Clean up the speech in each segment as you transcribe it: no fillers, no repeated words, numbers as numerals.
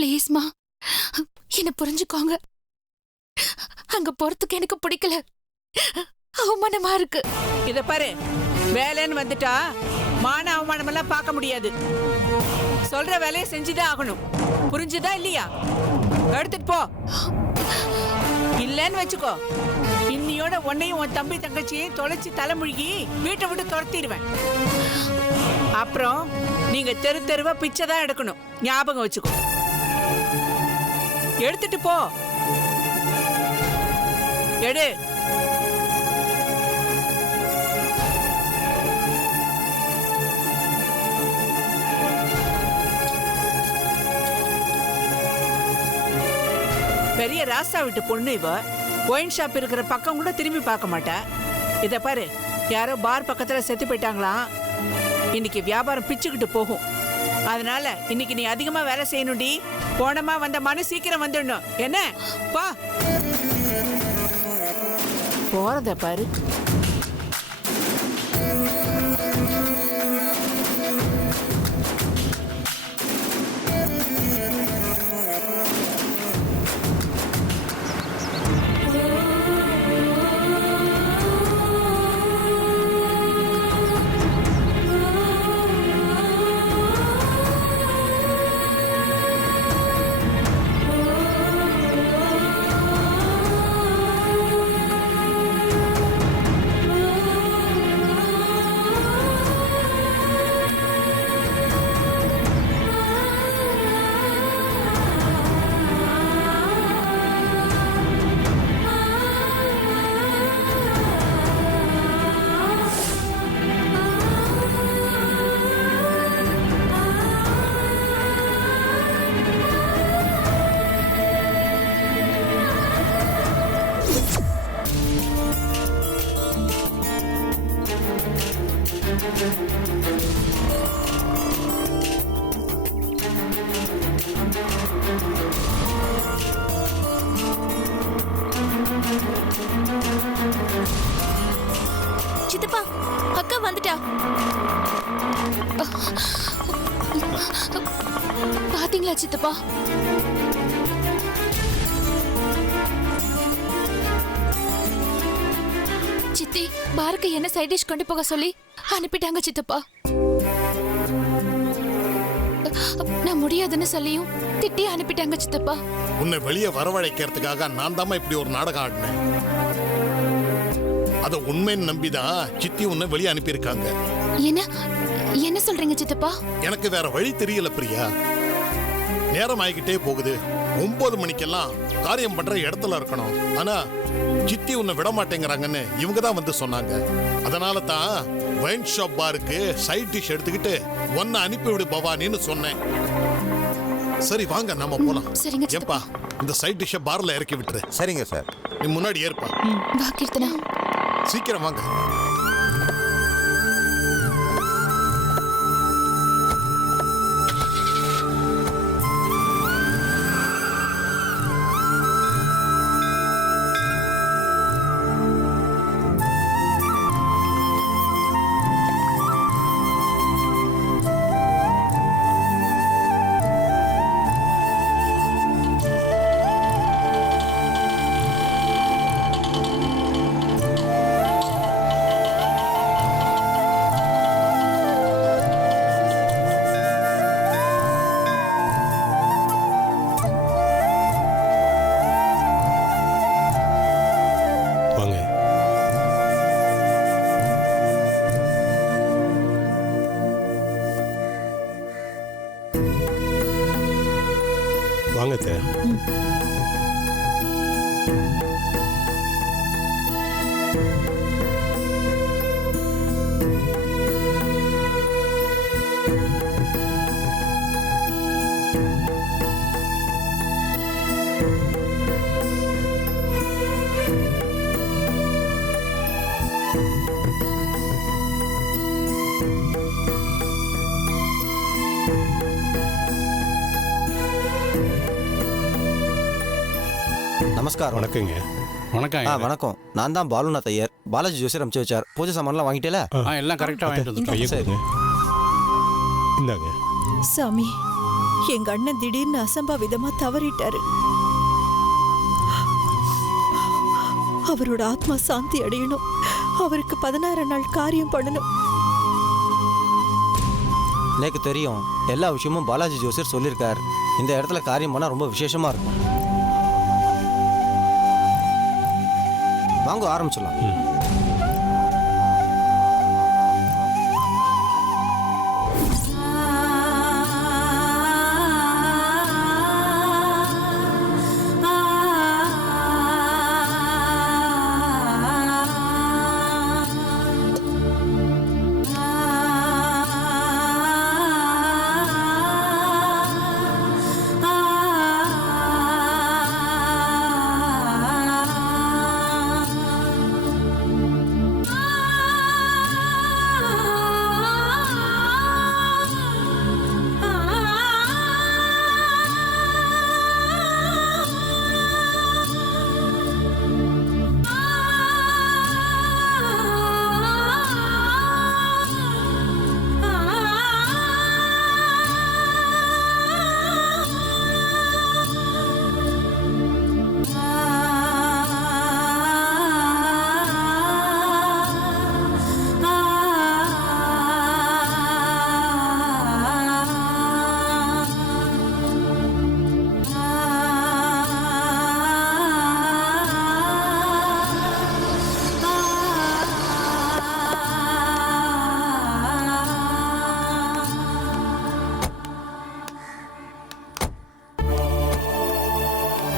ப்ளீஸ்மா, என்ன புரிஞ்சுக்கோங்க. அங்க போறதுக்கு எனக்கு பிடிக்கல, அவமானமா இருக்கு. இத பாரு, வேலைன்னு வந்துட்டா மான அவமானம் எல்லாம் பார்க்க முடியாது. சொல்ற வேலையை செஞ்சுதான் ஆகணும். புரிஞ்சுதா இல்லையா? எடுத்துட்டு போ. இல்லன்னு வச்சுக்கோ, இன்னியோட உன்னையும் உன் தம்பி தங்கச்சியையும் தொலைச்சி தலைமுழுகி வீட்டை விட்டு துரத்திடுவேன். அப்புறம் நீங்க தெரு தெருவா பிச்சை தான் எடுக்கணும். ஞாபகம் வச்சுக்கோ. எடுத்துட்டு போ. எடு. பெரிய ராசா வீட்டு பொண்ணு இவ. ஒயின் ஷாப் இருக்கிற பக்கம் கூட திரும்பி பார்க்க மாட்டா. இத பாரு, யாரோ பார் பக்கத்துல செத்து போயிட்டாங்களாம். இன்னைக்கு வியாபாரம் பிச்சுக்கிட்டு போகும். அதனால இன்னைக்கு நீ அதிகமா வேலை செய்யணும்டி. போனமா வந்த மனு சீக்கிரம் வந்துடணும். என்ன பா, போறத பாரு. சித்தப்பா, அக்கா வந்துட்டா. பாத்தீங்களா சித்தப்பா? சித்தி, பாருக்கு என்ன சைட் டிஷ் கொண்டு போக சொல்லி அனுப்பிட்டாங்க சித்தப்பா. நான் முடியாதுன்னு சொல்லியும் திட்டி அனுப்பிட்டாங்க சித்தப்பா. உன்னை வெளியே வரவழைக்கிறதுக்காக நான் தான் இப்படி ஒரு நாடகம் ஆடினேன். அத உண்மைன்னு நம்பிதான் சித்தி உன்னை வெளியே அனுப்பியிருக்காங்க. என்ன என்ன சொல்றீங்க சித்தப்பா? எனக்கு வேற வழி தெரியல பிரியா. நேரம் ஆகிக்கிட்டே போகுது. 9 மணிக்கெல்லாம் காரியம் பண்ற இடத்துல இருக்கணும். ஆனா சித்தி உன்னை விட மாட்டேங்கிறாங்கன்னு இவங்க தான் வந்து சொன்னாங்க. அதனால தான் வைன் ஷாப் பாருக்கு சைட் டிஷ் எடுத்துக்கிட்டு ஒன்ன அனுப்பிவிடு பவானின்னு சொன்னேன். சரி வாங்க நாம போலாம். சரிங்க ஏப்பா, இந்த சைட் டிஷ்ஷை பார்ல இறக்கி விட்டுரு. சரிங்க சார். நீ முன்னாடி ஏற்பா. வா கீர்த்தனா, சீக்கிரம் வாங்க. வாங்க அத்தை. நமஸ்காரம். வணக்கங்க. வணக்கம். வணக்கம். நான் தான் பாலுநாத் ஐயர். பாலாஜி ஜோசியர் அனுப்பிச்சு வச்சார். பூஜை சாமான்லாம் வாங்கிட்டேல? எல்லாம் கரெக்டாக வாங்கிட்டு கையை வந்துட்டோம். கொடுங்க. இந்தாங்க. சாமி, எங்க அண்ணன் திடீர்னு அசம்பாவிதமா தவறிட்டாரு. அவரோட ஆத்மா சாந்தி அடையணும். அவருக்கு 16 நாள் காரியம் பண்ணணும். எனக்கு தெரியும், எல்லா விஷயமும் பாலாஜி ஜோசியர் சொல்லியிருக்கார். இந்த இடத்துல காரியம் பண்ணால் ரொம்ப விசேஷமாக இருக்கும். வாங்க ஆரம்பிச்சிடலாம்.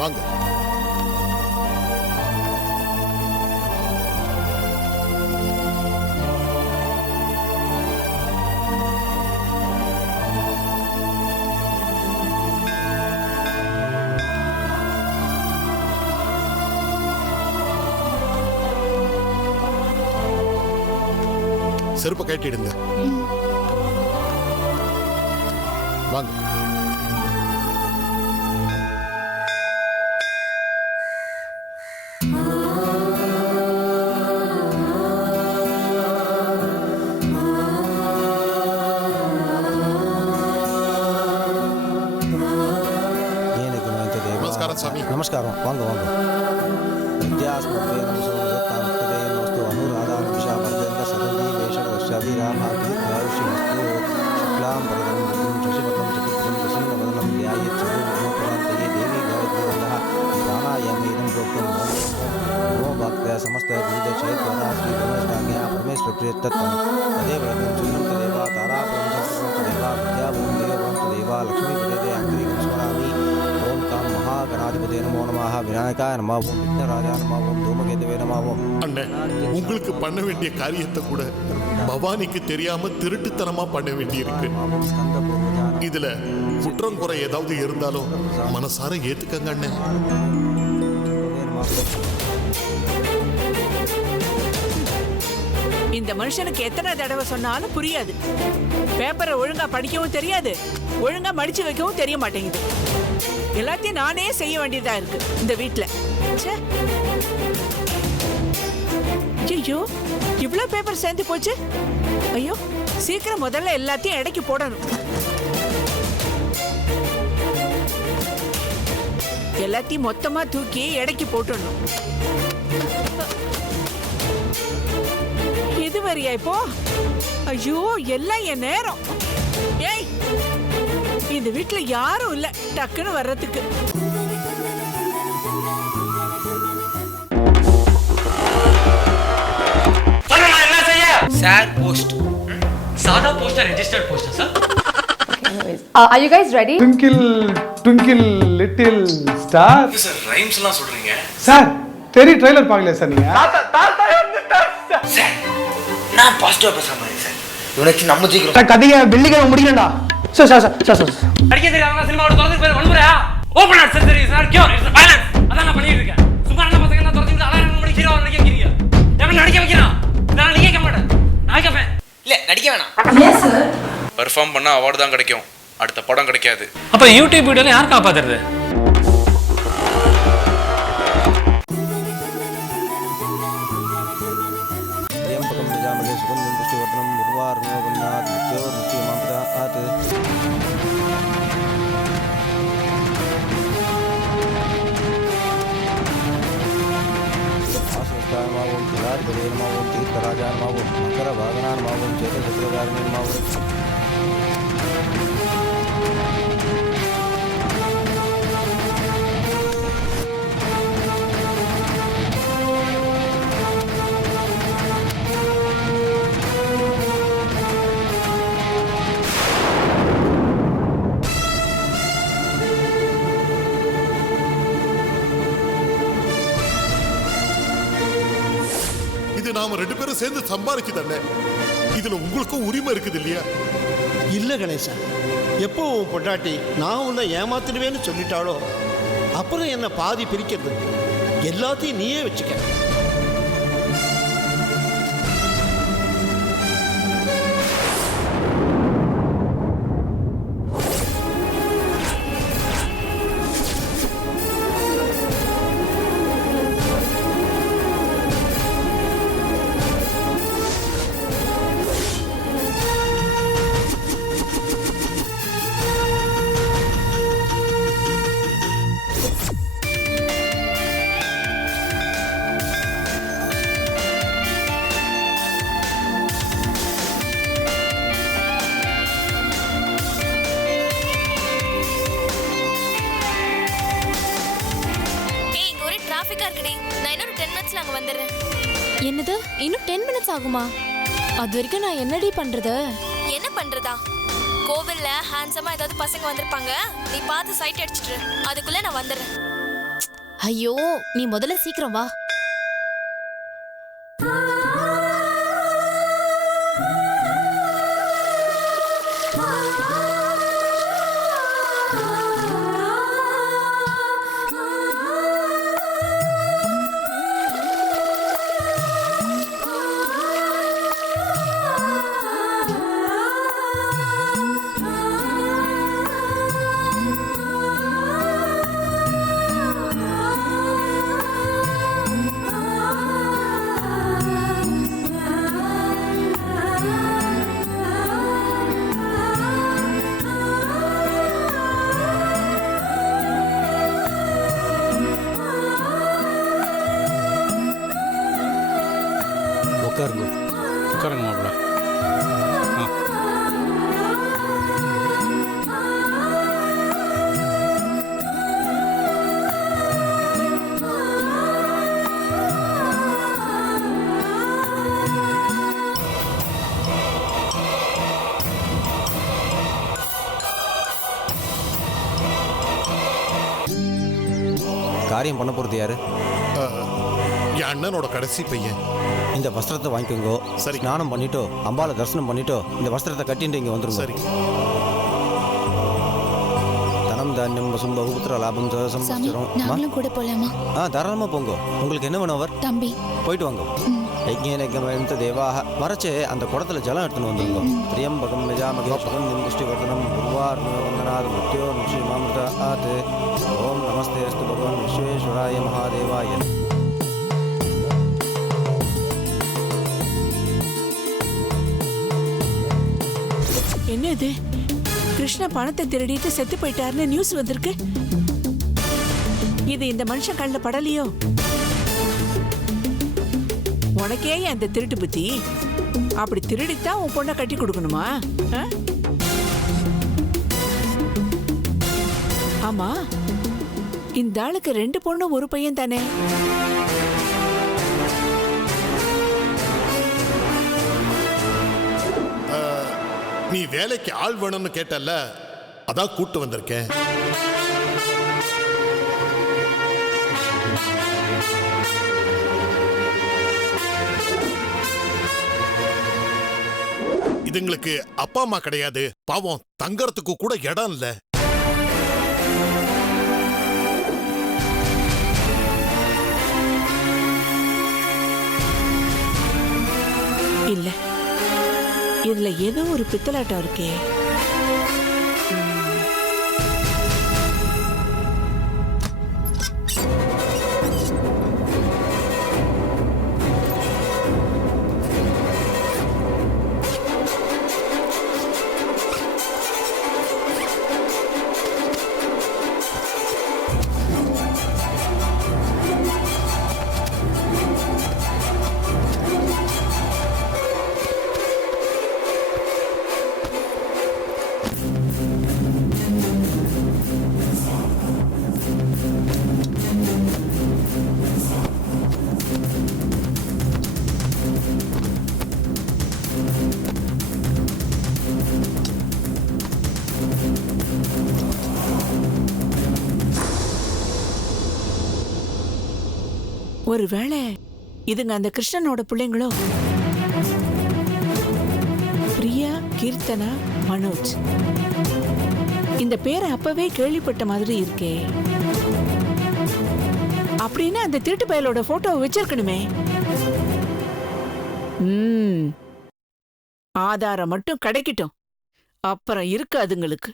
வாங்க. செருப்பை கட்டிடுங்க. வாங்க. நமஸ்காரம் சாமி. நமஸ்காரம். வாங்க வாங்க. வித்யாஸ்மதே நமஸ்தே நமஸ்து அனுராதான விஷாவர்தந்த சதந்தி வேஷவர்ஷவிராமாதி ஆயுஷ்மஸ்து சுக்லாம் பரதம் சசிவதம் சதுர்புஜம் பிரசன்னவதனம் ध्यायेत् सर्वभूतप्रान्तये देवी गायत्री वन्दः प्राणायामेदं प्रोक्तं नमो भक्त्या समस्त गुरुदशयद्वारा श्री गणेशाज्ञा परमेश्वर प्रियतत्तं तदेव रघुं सुन्दं तदेव तारापुरं संस्कृतं तदेव विद्याभूं देवं तदेव लक्ष्मीपदे अन्तरिकं स्मरामि. ओम काम महागणाधिपते नमो नमः. விநாயகாய நமः. ஓம் விக்னராஜாய நமः. ஓம் தூமகேதுவே நமः. ஓம் அண்ணே, உங்களுக்கு பண்ண வேண்டிய காரியத்தை கூட பவானிக்கு தெரியாம திருட்டுத்தனமா பண்ண வேண்டியிருக்கு. இதுல குற்றம் குறை ஏதாவது இருந்தாலும் மனசார ஏத்துக்கங்க அண்ணே. இந்த மனுஷனுக்கு எத்தனை தடவை சொன்னாலும் புரியாது. பேப்பரை ஒழுங்கா படிக்கவும் தெரியாது, ஒழுங்கா மடிச்சு வைக்கவும் தெரிய மாட்டேங்குது. எல்லாத்தையும் நானே செய்ய வேண்டியதா இருக்கு இந்த வீட்டுல. ஐயோ, இவ்வளவு பேப்பர் சேர்ந்து போச்சு. ஐயோ, சீக்கிரம் முதல்ல எல்லாத்தையும் எடைக்கு போடணும். எல்லாத்தையும் மொத்தமா தூக்கி எடைக்கு போட்டுடணும். இது வரையா இப்போ? ஐயோ, எல்லாம் என் நேரம். ஏய், இந்த வீட்டுல யாரும் இல்ல டக்குன்னு வர்றதுக்கு. சார் போஸ்ட் சாதா post registered post sir. Are you guys ready? Twinkle twinkle little star. Sir rhymes எல்லாம் சொல்றீங்க சார். தெரி ட்ரைலர் பார்க்கல சார் நீங்க? சார் நான் பாசிட்டிவா பேசாம சார். இவனுக்கு நம்ம ஜெயிக்கிறோம். கதையை வெள்ளிக்கிழமை முடியலடா. சார் சார் சார் சார் அடிக்க தெரியாதவங்க சினிமாவோட தொடர்ந்து பேர் வன்முறையா? Open heart surgery sir. Cure it's violence. அதான் நான் பண்ணிட்டு இருக்கேன். சும்மா நம்ம பசங்க எல்லாம் தொடர்ந்து அலாரம் பண்ணி ஹீரோ நடிக்க வைக்கிறீங்க. எவன் நடிக்க வைக்கிறான்? நான் நடிக்க மாட்டேன். நான் கேப்பேன். இல்ல நடிக்க வேணாம். Yes sir. பெர்ஃபார்ம் பண்ணா அவார்டு தான் கிடைக்கும், அடுத்த படம் கிடைக்காது. அப்ப யூடியூப் வீடியோல யார் காப்பாத்துறது? त्र्यंबकं यजामहे सुगन्धिं पुष्टिवर्धनं उर्वारुकं वन्दात् मृत्योर्मुक्षीमां प्रदात्. वीराधिपते नमः ओम तीर्थराजाय नमः ओम मकरवाहनाय नमः ओम चैतन्यचक्रधारिणे नमः ओम இது நாம 2 பேரும் சேர்ந்து சம்பாதிச்சு தானே, இதுல உங்களுக்கும் உரிமை இருக்குது இல்லையா? இல்லை கணேசா, எப்போ உன் பொண்டாட்டி நான் உன்னை ஏமாத்திடுவேன்னு சொல்லிட்டாளோ அப்புறம் என்ன பாதி பிரிக்கிறது, எல்லாத்தையும் நீயே வச்சுக்க. என்னது இன்னும் 10 மினிட்ஸ் ஆகுமா? அது வரைக்கும் நான் என்னடி பண்றது? என்ன பண்றதா? கோவில்ல ஹேண்ட்ஸமா ஏதாவது பசங்க வந்திருப்பாங்க, நீ பார்த்து சைட் அடிச்சிட்டு அதுக்குள்ள நான் வந்துடுறேன். ஐயோ நீ முதல்ல சீக்கிரம் வா. உட்காருங்க உட்காருங்க மாப்பிள்ள. காரியம் பண்ண போகிறது யாரு? என் அண்ணனோட கடைசி பையன். இந்த வஸ்திரத்தை வாங்கிக்கோங்க. சரி. ஸ்நானம் பண்ணிட்டோ அம்பால தரிசனம் பண்ணிட்டோ இந்த வஸ்திரத்தை கட்டிட்டு இங்கே வந்துருங்க. சரி. தனம் தானியம் வசும் பகுபுத்திர லாபம் சம்வத்சரம். நாங்களும் கூட போலாமா? தாராளமாக போங்க. உங்களுக்கு என்ன வேணும்? அவர் தம்பி போயிட்டு வாங்க. யஜ்ஞ தேவாக வரச்சு அந்த குடத்துல ஜலம் எடுத்துன்னு வந்துருங்க. திரியம்பகம் நிஜாமகே சுகம் நிமுஷ்டி வர்தனம் உருவார்ம வந்தனாத் முத்தியோ நிஷி மாமிருத ஆத். ஓம் நமஸ்தே அஸ்து பகவான் விஸ்வேஸ்வராய மகாதேவாய. என்ன இது? கிருஷ்ணா பணத்தை திருடிட்டு செத்து போயிட்டாருன்னு நியூஸ் வந்திருக்கு. இது இந்த மனுஷன் கண்ணில் படலையோ? உனக்கே அந்த திருட்டு புத்தி? அப்படி திருடித்தான் உன் பொண்ணை கட்டி கொடுக்கணுமா? ஆமா, இந்த ஆளுக்கு 2 பொண்ணு 1 பையன் தானே? நீ வேலைக்கு ஆள் வேணும்னு கேட்டல்ல, அதான் கூட்டு வந்திருக்கேன். இதுங்களுக்கு அப்பா அம்மா கிடையாது, பாவம் தங்கறதுக்கு கூட இடம் இல்ல. இல்ல, இதுல ஏதோ ஒரு பித்தலாட்டம் இருக்கே. ஒருவேளை இதுங்க அந்த கிருஷ்ணனோட பிள்ளைங்களோ? பிரியா, கீர்த்தனா, மனோஜ். இந்த பேரை அப்பவே கேள்விப்பட்ட மாதிரி இருக்கே. அப்படின்னு அந்த திருட்டு பயலோட போட்டோவை வச்சிருக்கணுமே. ஆதாரம் மட்டும் கிடைக்கட்டும், அப்புறம் இருக்கு அதுங்களுக்கு.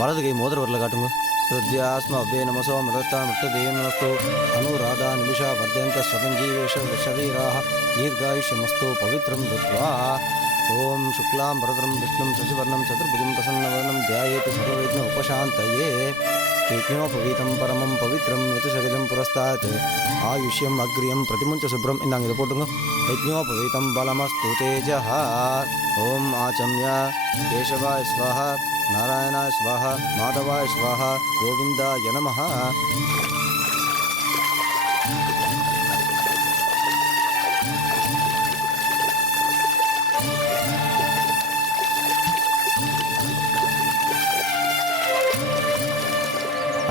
வலது கை மோதிர வரல காட்டுங்க. ஹிருத்யாஸ்மவே நமசோ மிருதா மிருத்ததேனஸ்து அனுராதா நிமிஷா வர்தயந்த சதஞ்சீவேஷ ஷரீராः தீர்காயுஷ்யமஸ்து பவித்ரம் தத்வா. ஓம் சுக்லாம் பரதரம் விஷ்ணும் சசிவர்ணம் சதுர்புஜம் பிரசன்னவர்ணம் தியாயேத் சர்வவிக்ன உபசாந்தயே. யஜ்ஞோபவீதம் பரமம் பவித்ரம் யதுசகஜம் புரஸ்தாத் ஆயுஷ்யம் அக்ரியம் பிரதிமுஞ்ச சுப்ரம். இந்தாங்க இதை போட்டுங்க. யஜ்ஞோபவீதம் பலமஸ்து தேஜः. ஓம் ஆச்சம்ய கேசவாய ஸ்வாஹா, நாராயணாய ஸ்வாஹா, மாதவாய ஸ்வாஹா, கோவிந்தாய நமः.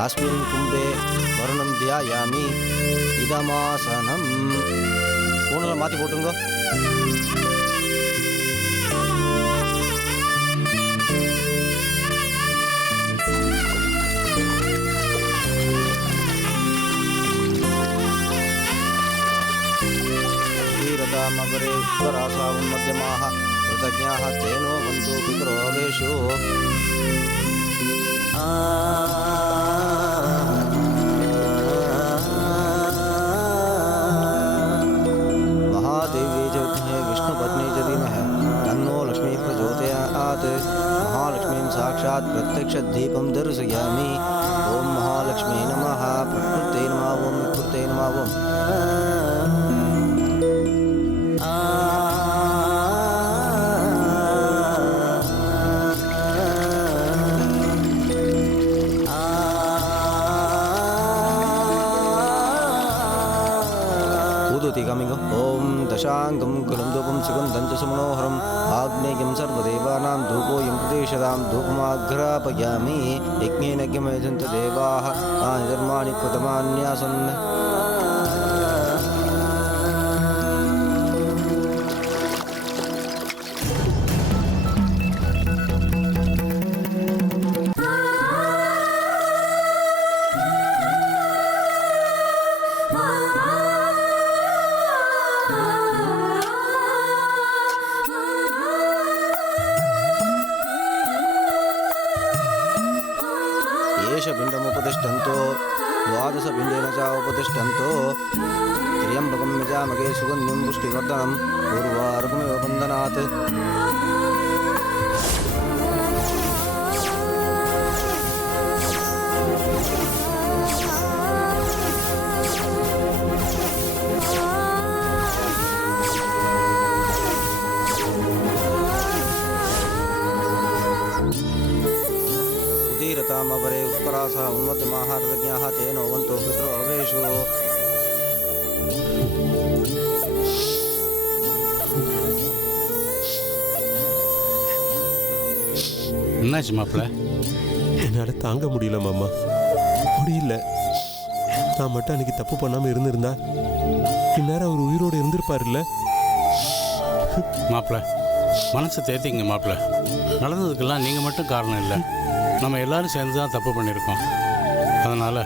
अस्मिन् कुम्भे वरुणं ध्यायामि इदमासनं. பூனலை மாற்றி போட்டுங்க. वीरतामपरे उत्तरासावं मध्यमाः कृतज्ञाः तेनो वन्तु पितरोवेषु. महादेवी च विद्महे विष्णुपत्नी च धीमहि तन्नो लक्ष्मी प्रचोदयात्. महालक्ष्मीं साक्षात् प्रत्यक्षदीपं दर्शयामि. ॐ महालक्ष्मी नमः. प्रकृते नमः. ॐ विकृते नमः. ओम दशांगं कुलंदुपं सुगंधं च सुमनोहरम् आग्नेयं सर्वदेवानां धूपोऽयं प्रदेशतां धूपमाघ्रापयामि. यज्ञेन यज्ञमयजन्त देवाः तानि धर्माणि प्रथमान्यासन्. पिंडमुपतिष्ठन्तो द्वादशपिण्डेन च उपतिष्ठन्तो. त्र्यम्बकं यजामहे सुगन्धिं पुष्टिवर्धनं उर्वारुकमिव बन्धनात्. उदीरतामपरे उत्परासः उन्मध्यमाः ऋतज्ञाः तेनो वन्तु पितरोवेषु. என்னாச்சு மாப்பிள்ள? என்னால் தாங்க முடியல மாமா, முடியல. நான் மட்டும் அன்னைக்கு தப்பு பண்ணாமல் இருந்திருந்தா இந்நேரம் அவர் உயிரோடு இருந்திருப்பார்ல. மாப்பிள்ள மனசை தேத்திங்க மாப்பிள்ள. நடந்ததுக்கெல்லாம் நீங்கள் மட்டும் காரணம் இல்லை, நம்ம எல்லாரும் சேர்ந்து தான் தப்பு பண்ணியிருக்கோம். அதனால்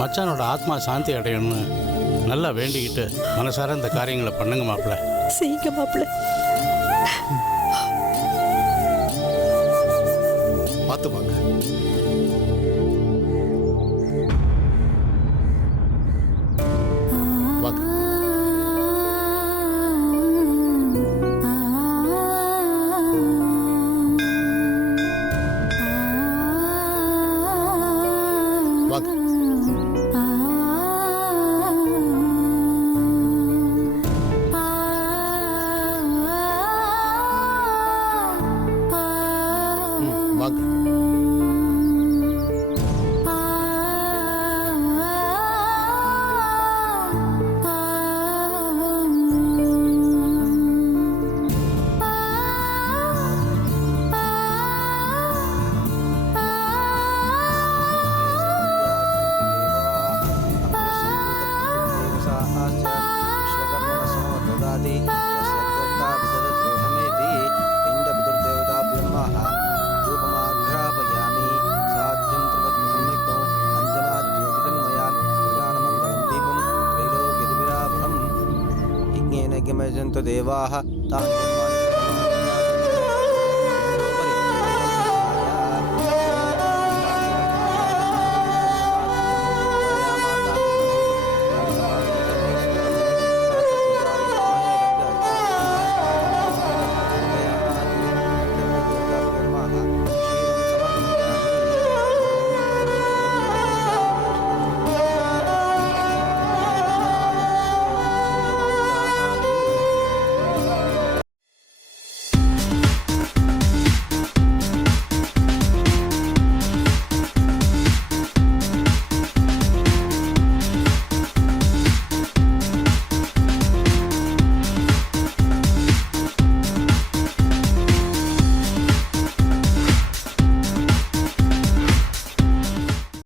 மச்சானோட ஆத்மா சாந்தி அடையணும்னு நல்லா வேண்டிக்கிட்டு மனசார இந்த காரியங்களை பண்ணுங்க மாப்பிள்ள. செய்யுங்க மாப்பிள்ள. பார்த்து வாங்க. यजन्तो देवाः तान्